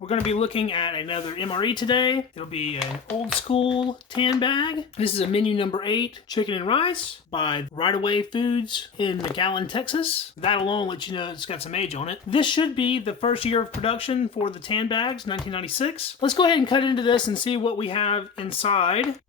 We're going to be looking at another MRE today. It'll be an old school tan bag. This is a menu number 8, chicken and rice by Right Away Foods in McAllen, Texas. That alone lets you know it's got some age on it. This should be the first year of production for the tan bags, 1996. Let's go ahead and cut into this and see what we have inside.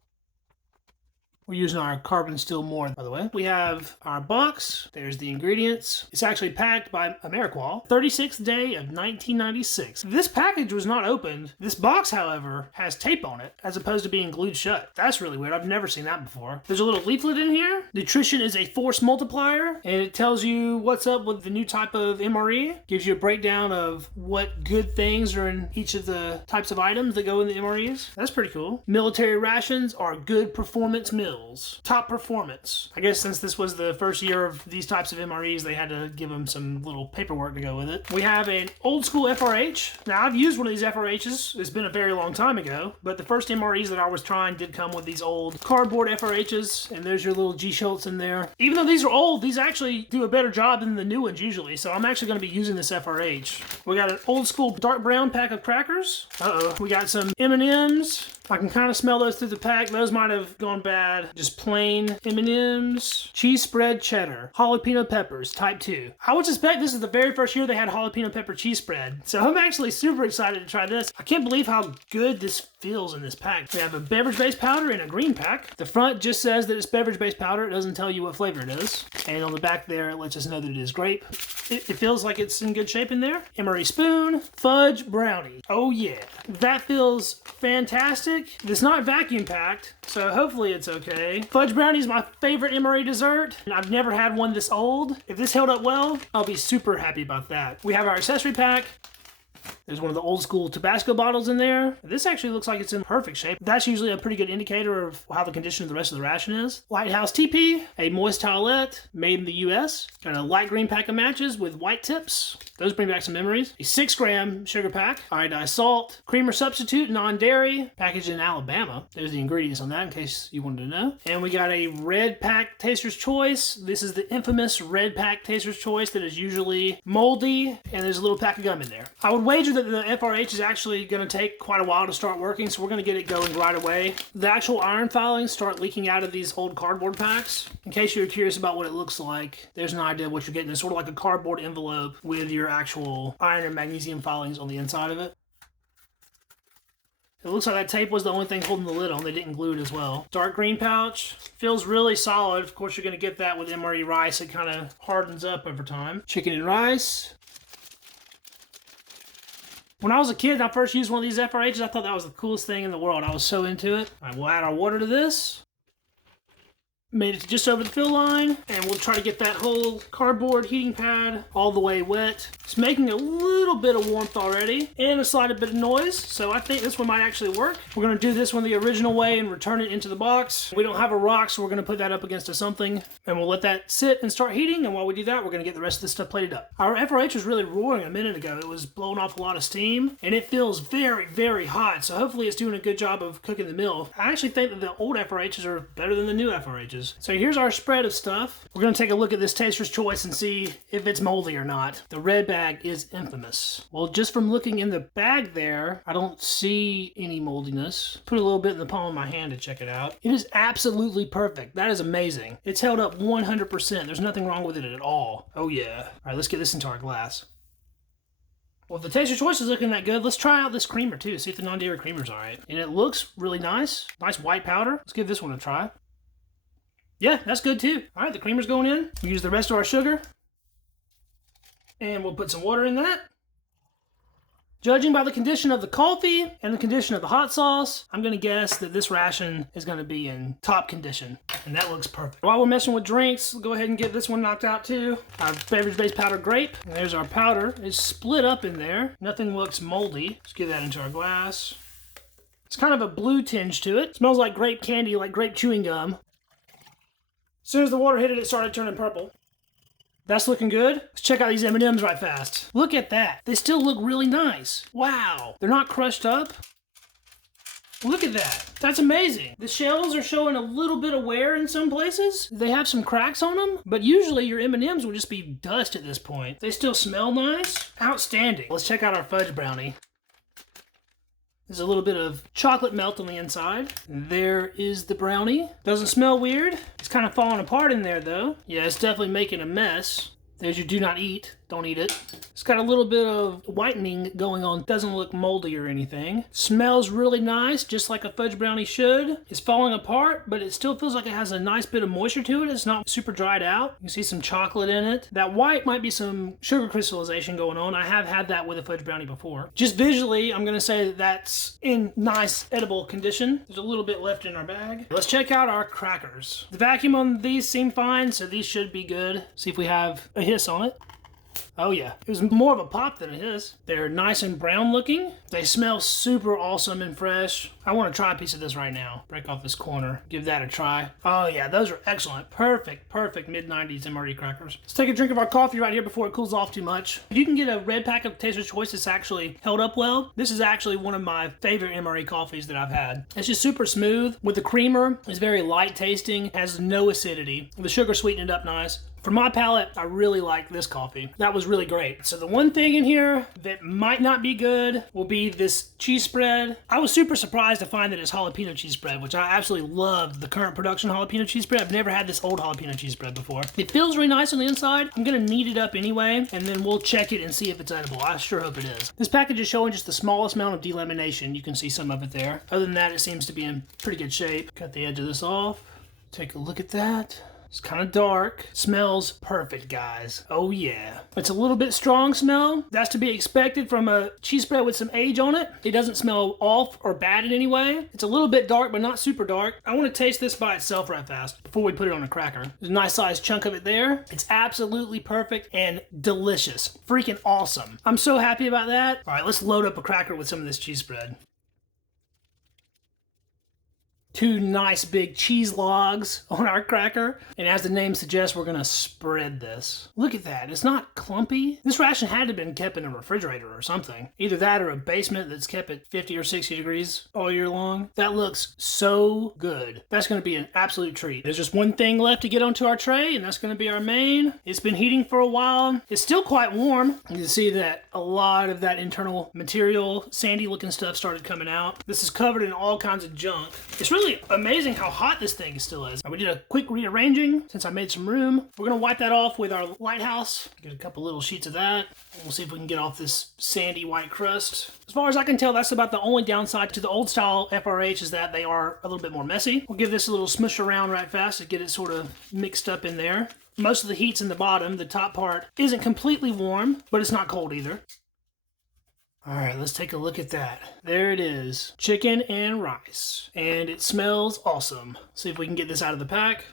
We're using our carbon steel more, by the way. We have our box. There's the ingredients. It's actually packed by Ameriqual. 36th day of 1996. This package was not opened. This box, however, has tape on it as opposed to being glued shut. That's really weird. I've never seen that before. There's a little leaflet in here. Nutrition is a force multiplier, and it tells you what's up with the new type of MRE. Gives you a breakdown of what good things are in each of the types of items that go in the MREs. That's pretty cool. Military rations are good performance meals. Top performance. I guess since this was the first year of these types of MREs, they had to give them some little paperwork to go with it. We have an old school FRH. Now, I've used one of these FRHs. It's been a very long time ago, but the first MREs that I was trying did come with these old cardboard FRHs, and there's your little G Schultz in there. Even though these are old, these actually do a better job than the new ones usually, so I'm actually going to be using this FRH. We got an old school dark brown pack of crackers. We got some M&Ms. I can kind of smell those through the pack. Those might have gone bad. Just plain M&Ms. Cheese spread cheddar. Jalapeno peppers, type 2. I would suspect this is the very first year they had jalapeno pepper cheese spread. So I'm actually super excited to try this. I can't believe how good this feels in this pack. We have a beverage-based powder in a green pack. The front just says that it's beverage-based powder. It doesn't tell you what flavor it is. And on the back there, it lets us know that it is grape. It feels like it's in good shape in there. MRE spoon. Fudge brownie. Oh yeah. That feels fantastic. It's not vacuum packed, so hopefully it's okay. Fudge brownie is my favorite MRE dessert, and I've never had one this old. If this held up well, I'll be super happy about that. We have our accessory pack. There's one of the old school Tabasco bottles in there. This actually looks like it's in perfect shape. That's usually a pretty good indicator of how the condition of the rest of the ration is. Lighthouse TP, a moist towelette made in the US. Got a light green pack of matches with white tips. Those bring back some memories. A 6-gram sugar pack, iodized salt, creamer substitute, non-dairy, packaged in Alabama. There's the ingredients on that in case you wanted to know. And we got a red pack Taster's Choice. This is the infamous red pack Taster's Choice that is usually moldy, and there's a little pack of gum in there. I would wager that the FRH is actually going to take quite a while to start working, so we're going to get it going right away. The actual iron filings start leaking out of these old cardboard packs. In case you're curious about what it looks like, there's an idea of what you're getting. It's sort of like a cardboard envelope with your actual iron and magnesium filings on the inside of it. It looks like that tape was the only thing holding the lid on. They didn't glue it as well. Dark green pouch. Feels really solid. Of course, you're going to get that with MRE rice. It kind of hardens up over time. Chicken and rice. When I was a kid and I first used one of these FRHs, I thought that was the coolest thing in the world. I was so into it. All right, we'll add our water to this. Made it to just over the fill line, and we'll try to get that whole cardboard heating pad all the way wet. It's making a little bit of warmth already, and a slight bit of noise, so I think this one might actually work. We're going to do this one the original way and return it into the box. We don't have a rock, so we're going to put that up against a something, and we'll let that sit and start heating, and while we do that, we're going to get the rest of this stuff plated up. Our FRH was really roaring a minute ago. It was blowing off a lot of steam, and it feels very, very hot, so hopefully it's doing a good job of cooking the meal. I actually think that the old FRHs are better than the new FRHs. So here's our spread of stuff. We're going to take a look at this Taster's Choice and see if it's moldy or not. The red bag is infamous. Well, just from looking in the bag there, I don't see any moldiness. Put a little bit in the palm of my hand to check it out. It is absolutely perfect. That is amazing. It's held up 100%. There's nothing wrong with it at all. Oh yeah. All right, let's get this into our glass. Well, if the Taster's Choice is looking that good, let's try out this creamer too. See if the non-dairy creamer's all right. And it looks really nice. Nice white powder. Let's give this one a try. Yeah, that's good too. All right, the creamer's going in. We use the rest of our sugar. And we'll put some water in that. Judging by the condition of the coffee and the condition of the hot sauce, I'm going to guess that this ration is going to be in top condition. And that looks perfect. While we're messing with drinks, we'll go ahead and get this one knocked out too. Our beverage-based powder grape. And there's our powder. It's split up in there. Nothing looks moldy. Let's get that into our glass. It's kind of a blue tinge to it. Smells like grape candy, like grape chewing gum. As soon as the water hit it, it started turning purple. That's looking good. Let's check out these M&Ms right fast. Look at that. They still look really nice. Wow. They're not crushed up. Look at that. That's amazing. The shells are showing a little bit of wear in some places. They have some cracks on them, but usually your M&Ms will just be dust at this point. They still smell nice. Outstanding. Let's check out our fudge brownie. There's a little bit of chocolate melt on the inside. There is the brownie. Doesn't smell weird. It's kind of falling apart in there though. Yeah, it's definitely making a mess. There's your do not eat. Don't eat it. It's got a little bit of whitening going on. Doesn't look moldy or anything. Smells really nice, just like a fudge brownie should. It's falling apart, but it still feels like it has a nice bit of moisture to it. It's not super dried out. You can see some chocolate in it. That white might be some sugar crystallization going on. I have had that with a fudge brownie before. Just visually, I'm gonna say that that's in nice edible condition. There's a little bit left in our bag. Let's check out our crackers. The vacuum on these seemed fine, so these should be good. See if we have a hiss on it. Oh yeah, it was more of a pop than a hiss. They're nice and brown looking. They smell super awesome and fresh. I want to try a piece of this right now. Break off this corner, give that a try. Oh yeah, those are excellent. Perfect mid-90s MRE crackers. Let's take a drink of our coffee right here before it cools off too much. If you can get a red pack of Taster's Choice that's actually held up well, this is actually one of my favorite MRE coffees that I've had. It's just super smooth with the creamer. It's very light tasting, has no acidity. The sugar sweetened it up nice. For my palate, I really like this coffee. That was really great. So the one thing in here that might not be good will be this cheese spread. I was super surprised to find that it's jalapeno cheese spread, which I absolutely love the current production jalapeno cheese spread. I've never had this old jalapeno cheese spread before. It feels really nice on the inside. I'm gonna knead it up anyway, and then we'll check it and see if it's edible. I sure hope it is. This package is showing just the smallest amount of delamination. You can see some of it there. Other than that, it seems to be in pretty good shape. Cut the edge of this off. Take a look at that. It's kind of dark. Smells perfect, guys. Oh yeah. It's a little bit strong smell. That's to be expected from a cheese spread with some age on it. It doesn't smell off or bad in any way. It's a little bit dark, but not super dark. I want to taste this by itself right fast before we put it on a cracker. There's a nice sized chunk of it there. It's absolutely perfect and delicious. Freaking awesome. I'm so happy about that. All right, let's load up a cracker with some of this cheese spread. Two nice big cheese logs on our cracker. And as the name suggests, we're gonna spread this. Look at that, it's not clumpy. This ration had to have been kept in a refrigerator or something. Either that or a basement that's kept at 50 or 60 degrees all year long. That looks so good. That's gonna be an absolute treat. There's just one thing left to get onto our tray, and that's gonna be our main. It's been heating for a while. It's still quite warm. You can see that a lot of that internal material, sandy looking stuff started coming out. This is covered in all kinds of junk. It's really amazing how hot this thing still is. We did a quick rearranging since I made some room. We're gonna wipe that off with our lighthouse. Get a couple little sheets of that. We'll see if we can get off this sandy white crust. As far as I can tell, that's about the only downside to the old style FRH is that they are a little bit more messy. We'll give this a little smush around right fast to get it sort of mixed up in there. Most of the heat's in the bottom. The top part isn't completely warm, but it's not cold either. All right, let's take a look at that. There it is, chicken and rice. And it smells awesome. See if we can get this out of the pack.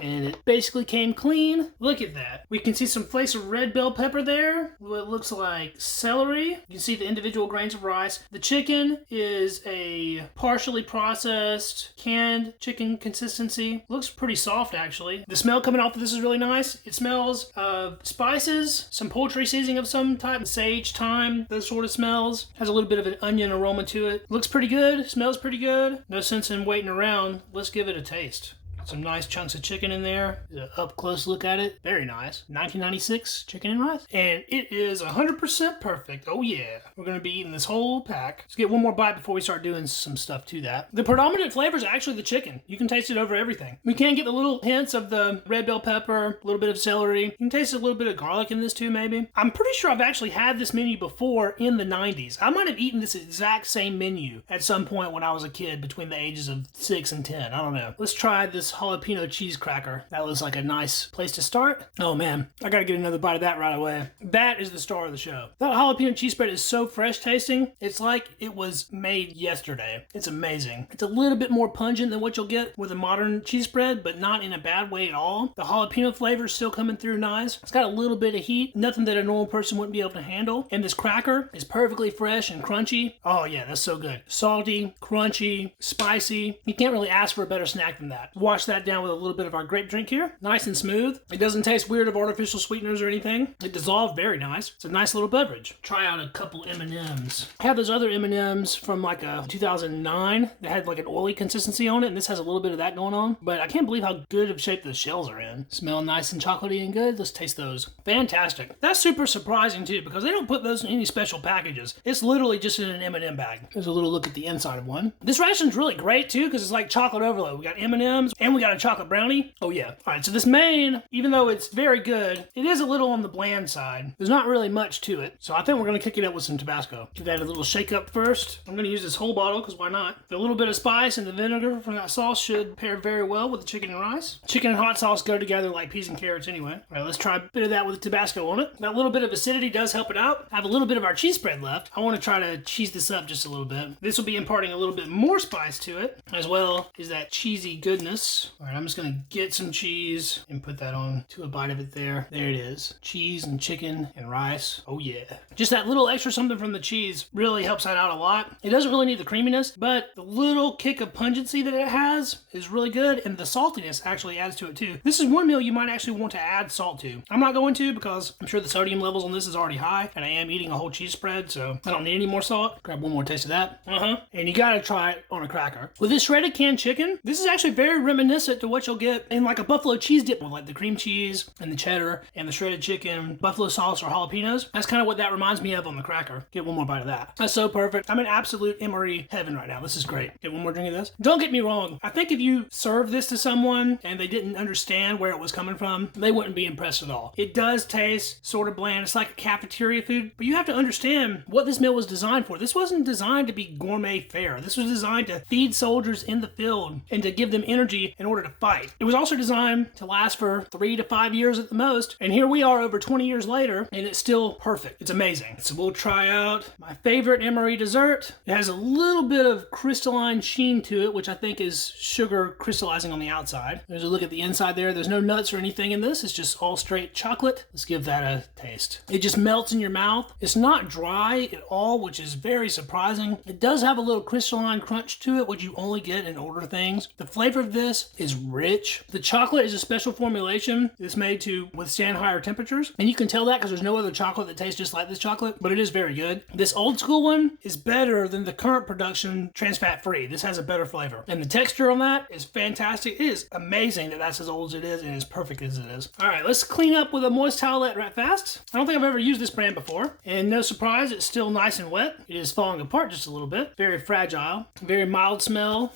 And it basically came clean. Look at that. We can see some flakes of red bell pepper there. What looks like celery. You can see the individual grains of rice. The chicken is a partially processed canned chicken consistency. Looks pretty soft actually. The smell coming off of this is really nice. It smells of spices, some poultry seasoning of some type, sage, thyme, those sort of smells. Has a little bit of an onion aroma to it. Looks pretty good, smells pretty good. No sense in waiting around. Let's give it a taste. Some nice chunks of chicken in there. An up close look at it. Very nice. 1996 chicken and rice. And it is 100% perfect. Oh yeah. We're going to be eating this whole pack. Let's get one more bite before we start doing some stuff to that. The predominant flavor is actually the chicken. You can taste it over everything. We can get the little hints of the red bell pepper, a little bit of celery. You can taste a little bit of garlic in this too maybe. I'm pretty sure I've actually had this menu before in the 90s. I might have eaten this exact same menu at some point when I was a kid between the ages of 6 and 10. I don't know. Let's try this jalapeno cheese cracker. That looks like a nice place to start. Oh man, I gotta get another bite of that right away. That is the star of the show. That jalapeno cheese spread is so fresh tasting. It's like it was made yesterday. It's amazing. It's a little bit more pungent than what you'll get with a modern cheese spread, but not in a bad way at all. The jalapeno flavor is still coming through nice. It's got a little bit of heat, nothing that a normal person wouldn't be able to handle. And this cracker is perfectly fresh and crunchy. Oh yeah, that's so good. Salty, crunchy, spicy. You can't really ask for a better snack than that. Wash wash that down with a little bit of our grape drink here. Nice and smooth. It doesn't taste weird of artificial sweeteners or anything. It dissolved very nice. It's a nice little beverage. Try out a couple M&Ms. I have those other M&Ms from like a 2009 that had like an oily consistency on it, and this has a little bit of that going on. But I can't believe how good of shape the shells are in. Smell nice and chocolatey and good. Let's taste those. Fantastic. That's super surprising too, because they don't put those in any special packages. It's literally just in an M&M bag. Here's a little look at the inside of one. This ration's really great too, because it's like chocolate overload. We got M&Ms and we got a chocolate brownie. Oh yeah. All right, so this main, even though it's very good, it is a little on the bland side. There's not really much to it. So I think we're gonna kick it up with some Tabasco. Give that a little shake up first. I'm gonna use this whole bottle, because why not? A little bit of spice and the vinegar from that sauce should pair very well with the chicken and rice. Chicken and hot sauce go together like peas and carrots anyway. All right, let's try a bit of that with the Tabasco on it. That little bit of acidity does help it out. I have a little bit of our cheese spread left. I want to try to cheese this up just a little bit. This will be imparting a little bit more spice to it, as well as that cheesy goodness. All right, I'm just going to get some cheese and put that on to a bite of it there. There it is. Cheese and chicken and rice. Oh yeah. Just that little extra something from the cheese really helps that out a lot. It doesn't really need the creaminess, but the little kick of pungency that it has is really good, and the saltiness actually adds to it too. This is one meal you might actually want to add salt to. I'm not going to, because I'm sure the sodium levels on this is already high, and I am eating a whole cheese spread, so I don't need any more salt. Grab one more taste of that. And you gotta try it on a cracker. With this shredded canned chicken, this is actually very reminiscent to what you'll get in like a buffalo cheese dip with like the cream cheese and the cheddar and the shredded chicken, buffalo sauce or jalapenos. That's kind of what that reminds me of on the cracker. Get one more bite of that. That's so perfect. I'm in absolute MRE heaven right now. This is great. Get one more drink of this. Don't get me wrong. I think if you serve this to someone and they didn't understand where it was coming from, they wouldn't be impressed at all. It does taste sort of bland. It's like a cafeteria food, but you have to understand what this meal was designed for. This wasn't designed to be gourmet fare. This was designed to feed soldiers in the field and to give them energy in order to fight. It was also designed to last for 3 to 5 years at the most, and here we are over 20 years later, and it's still perfect. It's amazing. So we'll try out my favorite MRE dessert. It has a little bit of crystalline sheen to it, which I think is sugar crystallizing on the outside. There's a look at the inside there. There's no nuts or anything in this. It's just all straight chocolate. Let's give that a taste. It just melts in your mouth. It's not dry at all, which is very surprising. It does have a little crystalline crunch to it, which you only get in older things. The flavor of this is rich. The chocolate is a special formulation that's made to withstand higher temperatures, and you can tell that because there's no other chocolate that tastes just like this chocolate, but it is very good. This old school one is better than the current production trans fat free. This has a better flavor, and the texture on that is fantastic. It is amazing that that's as old as it is and as perfect as it is. All right, let's clean up with a moist towelette right fast. I don't think I've ever used this brand before, and no surprise, it's still nice and wet. It is falling apart just a little bit. Very fragile, very mild smell,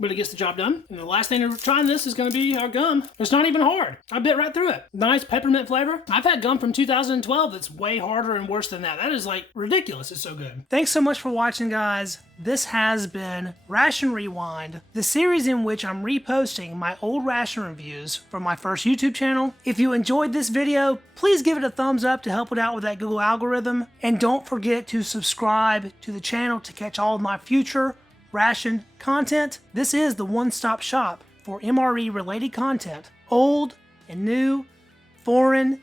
but it gets the job done. And the last thing to try in this is going to be our gum. It's not even hard. I bit right through it. Nice peppermint flavor. I've had gum from 2012 that's way harder and worse than that. That is like ridiculous. It's so good. Thanks so much for watching, guys. This has been Ration Rewind, the series in which I'm reposting my old ration reviews from my first YouTube channel. If you enjoyed this video, please give it a thumbs up to help it out with that Google algorithm. And don't forget to subscribe to the channel to catch all of my future ration content. This is the one-stop shop for MRE related content. Old and new, foreign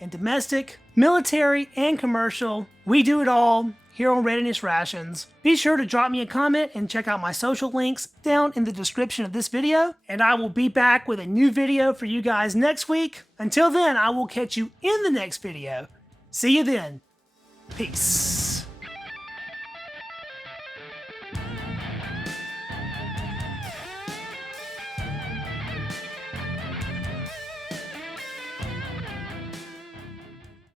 and domestic, military and commercial. We do it all here on Readiness Rations. Be sure to drop me a comment and check out my social links down in the description of this video. And I will be back with a new video for you guys next week. Until then, I will catch you in the next video. See you then. Peace.